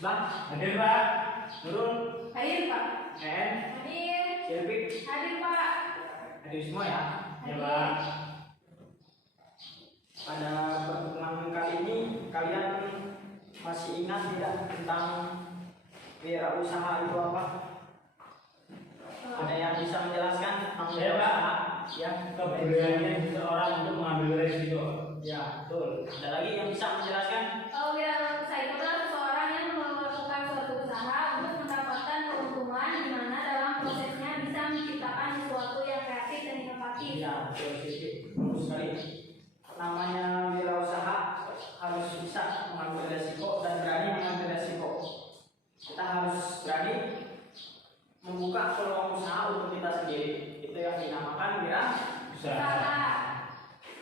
Bang, hadir Pak. Nurul. Hadir Pak. En. Hadir. Silvi. Hadir Pak. Hadir semua ya. Ya Pak. Pada pertemuan kali ini kalian masih ingat tidak tentang wirausaha itu apa? Ada yang bisa menjelaskan tentang wirausaha? Ya, keberanian seseorang untuk mengambil risiko. Ya, betul. Ada lagi yang bisa menjelaskan? Wirausaha itu adalah seseorang yang melakukan suatu usaha untuk mendapatkan keuntungan di mana dalam prosesnya bisa menciptakan sesuatu yang kreatif dan inovatif. Ya, betul sekali. Namanya wirausaha harus bisa mengambil resiko dan berani mengambil resiko. Kita harus berani membuka peluang usaha untuk kita sendiri. Itu yang dinamakan wirausaha.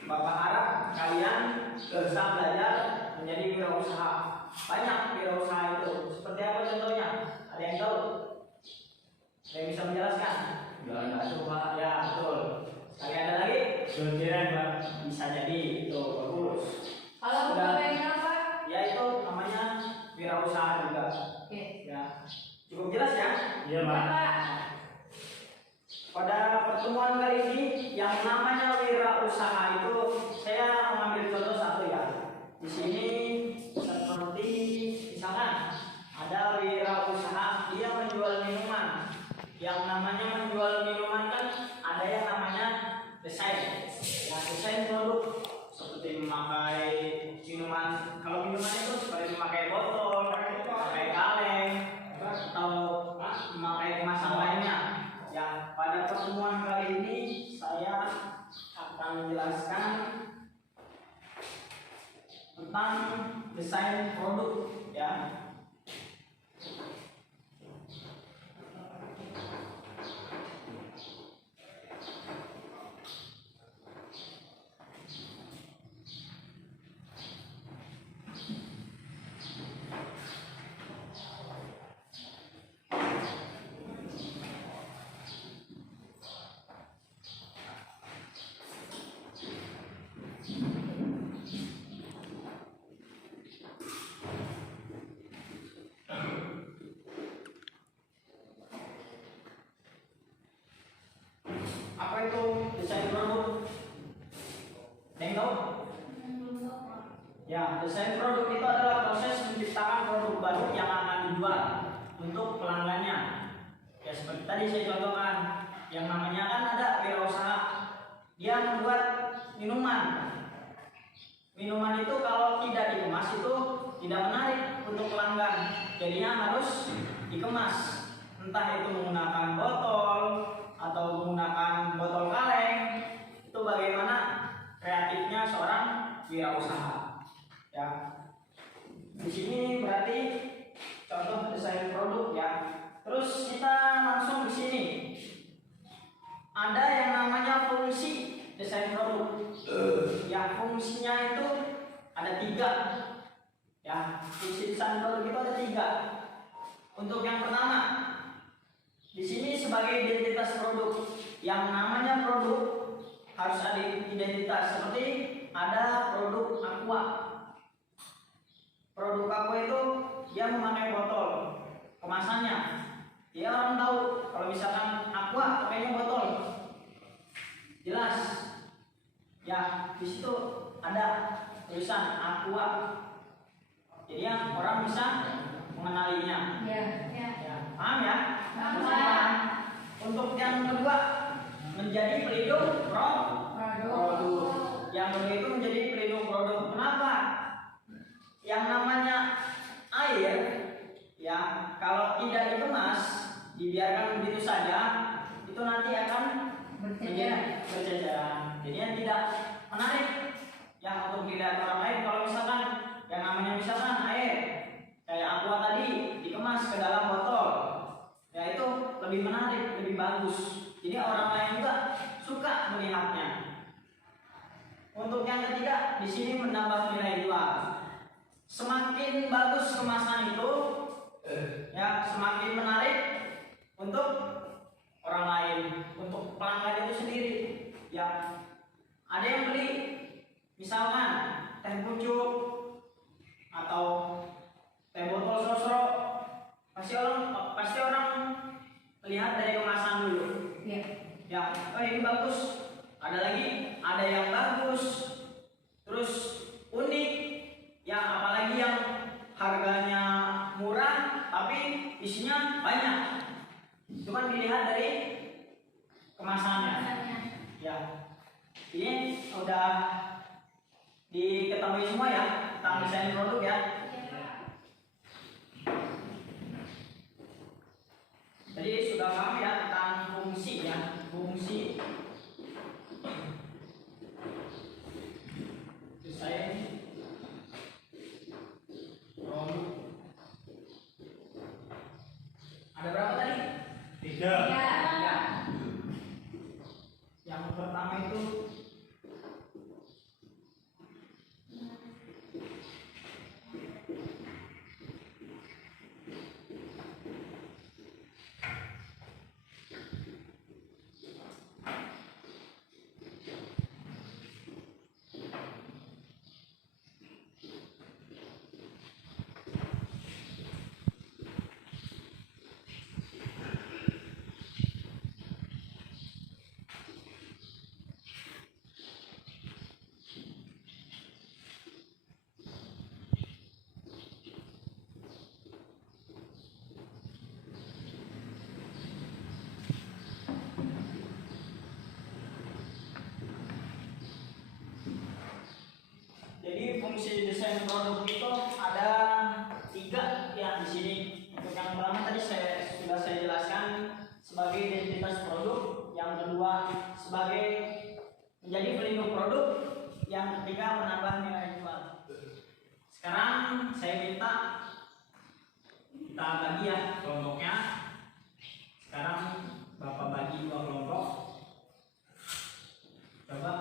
Bapak harap kalian bisa belajar menjadi wirausaha. Banyak wirausaha itu. Seperti apa contohnya? Ada yang tahu? Ada yang bisa menjelaskan? Enggak coba. Ya, betul. Sekali ada lagi? Sujiran, Pak. Bisa jadi itu bagus. Kalau pegawainya apa? Ya itu namanya wirausaha juga. Oke. Ya. Cukup jelas ya? Iya, Pak. Pada pertemuan kali ini yang namanya wirausaha itu saya mengambil contoh satu ya. Di sini seperti misalkan ada wirausaha dia menjual minuman. Yang namanya menjual minuman kan ada yang namanya desain. Ya, desain produk seperti memakai minuman. Kalau minuman itu seperti memakai botol, memakai kaleng, atau memakai kemasan lainnya. Ya, pada pertemuan kali ini saya akan menjelaskan tentang desain produk ya. Apa itu desain produk? Ada yang tahu? Ya, desain produk itu adalah proses menciptakan produk baru yang akan dijual untuk pelanggannya. Ya, seperti tadi saya contohkan, yang namanya kan ada wirausaha. Dia membuat minuman. Minuman itu kalau tidak dikemas itu tidak menarik untuk pelanggan. Jadinya harus dikemas. Entah itu menggunakan botol atau menggunakan botol kaleng. Itu bagaimana kreatifnya seorang wirausaha. Ya. Di sini berarti contoh desain produk ya. Terus kita langsung di sini. Ada yang namanya fungsi desain produk. Ya, fungsinya itu ada 3. Ya, fungsi desain produk itu ada 3. Untuk yang pertama, di sini sebagai identitas produk. Yang namanya produk harus ada identitas. Seperti ada produk aqua. Produk aqua itu dia memakai botol kemasannya. Dia orang tahu kalau misalkan aqua pakainya botol. Jelas. Ya, di situ ada tulisan aqua. Jadi yang orang bisa mengenalinya. Ya. Ya, paham ya? Paham. Untuk yang kedua menjadi pelindung produk. Yang kedua itu menjadi pelindung produk. Kenapa? Yang namanya air ya, kalau tidak dikemas, dibiarkan begitu saja, itu nanti akan menjadi berceceran. Jadinya tidak menarik yang untuk dilihat orang lain. Kalau misalkan yang namanya misalkan air kayak aqua tadi dikemas ke dalam botol, ya itu lebih menarik, lebih bagus. Jadi orang lain juga suka melihatnya. Untuk yang ketiga, di sini menambah nilai jual. Semakin bagus kemasan itu, ya semakin menarik untuk orang lain, untuk pelanggan itu sendiri. Ya, ada yang beli, misalkan teh pucuk atau teh botol sosro, pasti orang melihat dari kemasan dulu. Iya. Ya, oh ini bagus. Ada lagi, ada yang bagus, terus unik, yang apalagi yang harganya murah tapi isinya banyak. Itu kan dilihat dari kemasannya. Ya, ini udah diketahui semua ya tentang desain produk ya. Jadi sudah paham ya tentang fungsi ya, fungsi desain produk. Ada berapa tadi? 3. Ya. Yang pertama itu jadi fungsi desain produk itu ada 3 ya di sini. Untuk yang pertama tadi sudah saya jelaskan sebagai identitas produk, yang kedua sebagai menjadi pelindung produk, yang ketiga menambah nilai jual. Sekarang saya minta kita bagi ya kelompoknya. Sekarang Bapak bagi 2 kelompok. Coba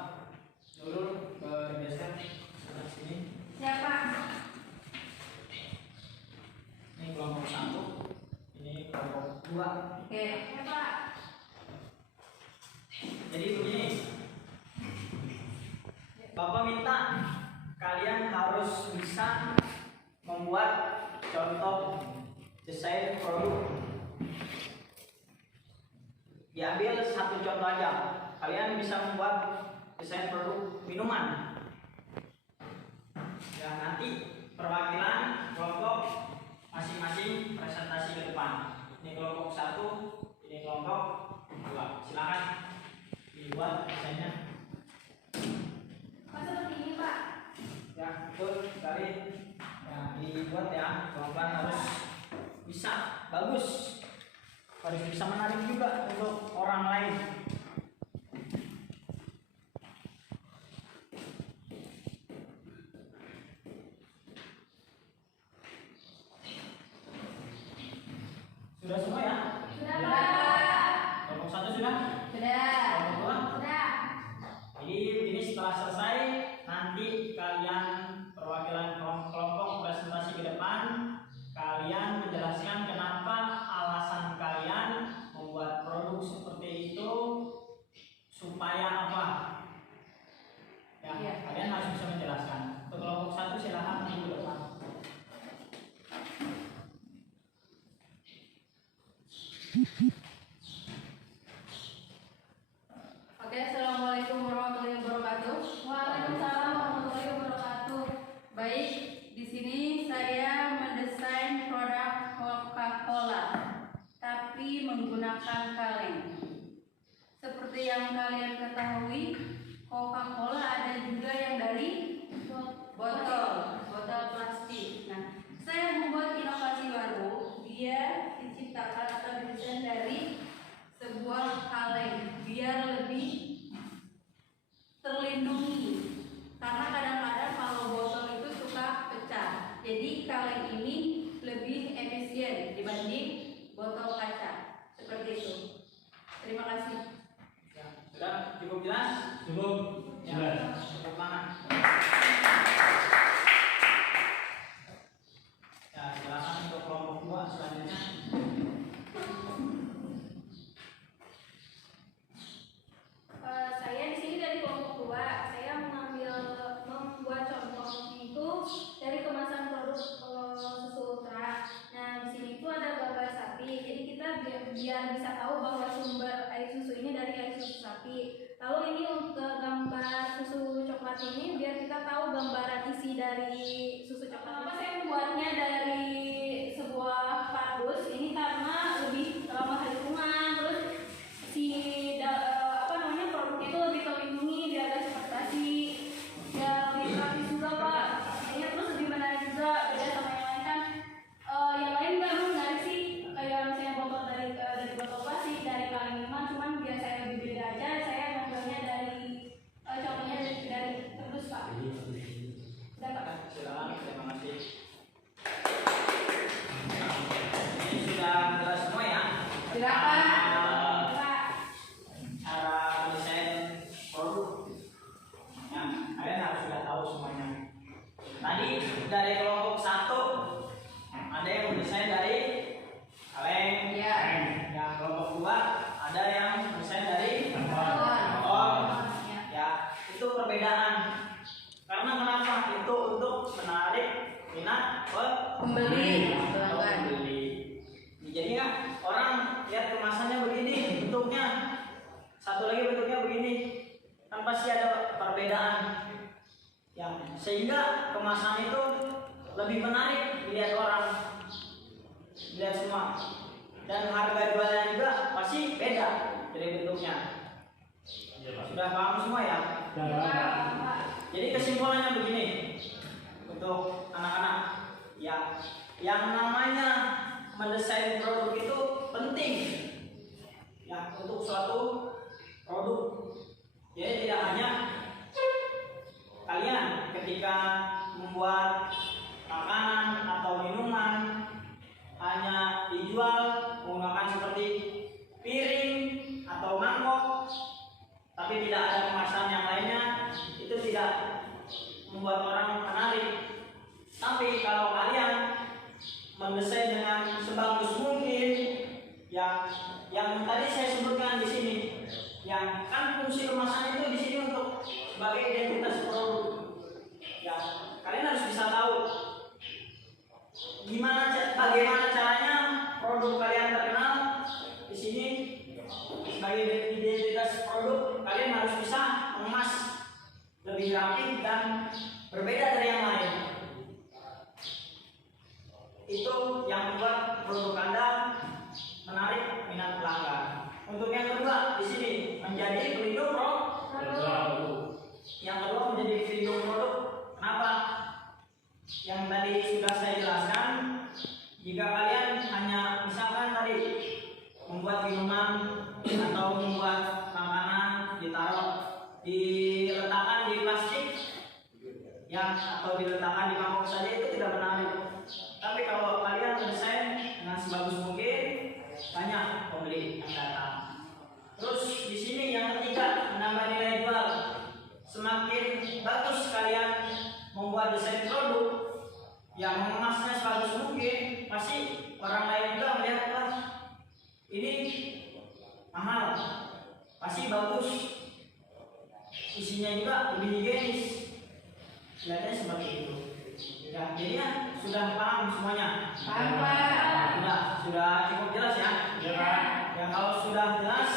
dulu bergeser ke sini. Siapa? Ini kelompok 1, ini kelompok 2. Oke. Siapa? Jadi begini, Bapak minta kalian harus bisa membuat contoh desain produk. Diambil 1 contoh aja. Kalian bisa membuat desain produk minuman. Ya, nanti perwakilan kelompok masing-masing presentasi ke depan. Ini kelompok 1, ini kelompok 2. Silakan dibuat desainnya. Oh, seperti ini, Pak. Ya, betul sekali. Ya, dibuat ya. Kelompok harus bisa bagus. Harus bisa menarik juga untuk orang lain. Sudah semua ya? Sudah, Pak. Kelompok 1 sudah? Sudah. Kelompok 2? Sudah. Jadi ini setelah selesai, nanti kalian perwakilan kelompok presentasi ke depan, kalian menjelaskan kenapa alasan kalian membuat produk seperti itu, supaya apa? Ya, Iya. kalian harus bisa menjelaskan. Untuk kelompok 1 silahkan maju ke depan. Oke, assalamualaikum warahmatullahi wabarakatuh. Waalaikumsalam warahmatullahi wabarakatuh. Baik, di sini saya mendesain produk Coca-Cola, tapi menggunakan kaleng. Seperti yang kalian ketahui, Coca-Cola ada juga yang dari botol plastik. Nah, saya membuat inovasi baru. Dia diciptakan atau didesain dari sebuah kaleng biar lebih terlindungi, karena kadang-kadang kalau botol itu suka pecah. Jadi kaleng ini lebih efisien dibanding botol kaca. Seperti itu. Terima kasih. Ya, sudah cukup jelas? Cukup. Ya, Jelas. cukup banget. Ya, silakan untuk kelompok 2 selanjutnya. Saya di sini dari kelompok 2. Saya membuat contoh itu dari kemasan produk susu ultra coklat ini biar kita tahu gambaran isi dari susu coklat. Kenapa saya membuatnya dari sebuah kardus ini karena lebih ramah lingkungan, terus produknya itu lebih terlindungi, biar gak cepat basi, ya lebih praktis juga Pak. Kayaknya terus lebih menarik juga, beda sama yang lain kan. Yang lain juga emang menarik sih, kayak misalnya botol dari botol plastik, dari kaleng minuman, cuman biar saya lebih beda aja, saya ngambilnya dari contohnya dari kardus Pak. Udah Pak. Silakan, terima kasih. Ini sudah jelas semua ya. Silakan. Cara desain produk. Ya, kalian harus sudah tahu semuanya. Tadi dari kelompok 1 ada yang mendesain dari kaleng. Ya. Yang kelompok 2 ada yang mendesain dari Betul. oh, ya itu perbedaan. Karena kenapa? Itu untuk menarik minat Pembeli. pembeli. Jadi kan orang lihat kemasannya begini bentuknya, satu lagi bentuknya begini, kan pasti ada perbedaan. Ya, sehingga kemasan itu lebih menarik dilihat orang, dilihat semua. Dan harga jualnya juga pasti beda dari bentuknya. Sudah paham semua ya? Jadi kesimpulannya begini untuk anak-anak, ya, yang namanya mendesain produk itu penting, ya, untuk suatu produk. Jadi tidak hanya kalian ketika membuat makanan atau minuman hanya dijual menggunakan seperti piring atau mangkok, tapi tidak ada kemasan yang lainnya, itu tidak membuat orang menarik. Tapi kalau kalian mendesain dengan sebagus mungkin, yang tadi saya sebutkan di sini, yang kan fungsi kemasan itu di sini untuk sebagai identitas produk. Ya, kalian harus bisa tahu bagaimana caranya produk kalian terkenal di sini. Sebagai identitas produk, kalian harus bisa mengemas lebih rapi dan berbeda dari yang lain. Itu yang membuat produk Anda menarik minat pelanggan. Untuk yang kedua di sini menjadi pelindung produk. Yang kedua menjadi pelindung produk. Kenapa? Yang tadi sudah saya jelaskan. Jika kalian hanya misalkan tadi membuat minuman atau membuat makanan diletakkan di plastik, yang atau diletakkan di mangkok saja, itu tidak menarik. Tapi kalau kalian mendesain dengan sebagus mungkin, banyak pembeli yang datang. Terus di sini yang ketiga, menambah nilai jual. Semakin bagus kalian membuat desain produk yang mengemasnya sebagus mungkin, pasti orang lain juga melihat, wah, ini mahal, pasti bagus, isinya juga lebih higienis. Kelihatannya seperti itu. Ya, jadi ya, sudah paham semuanya? Paham Pak. Sudah cukup jelas ya? Ya, kalau sudah jelas,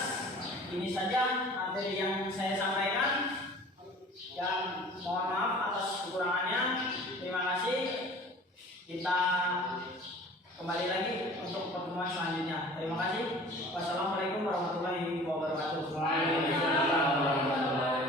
ini saja materi yang saya sampaikan. Dan mohon maaf atas kekurangannya. Terima kasih. Kita kembali lagi untuk pertemuan selanjutnya. Terima kasih. Wassalamualaikum warahmatullahi wabarakatuh. Waalaikumsalam warahmatullahi wabarakatuh.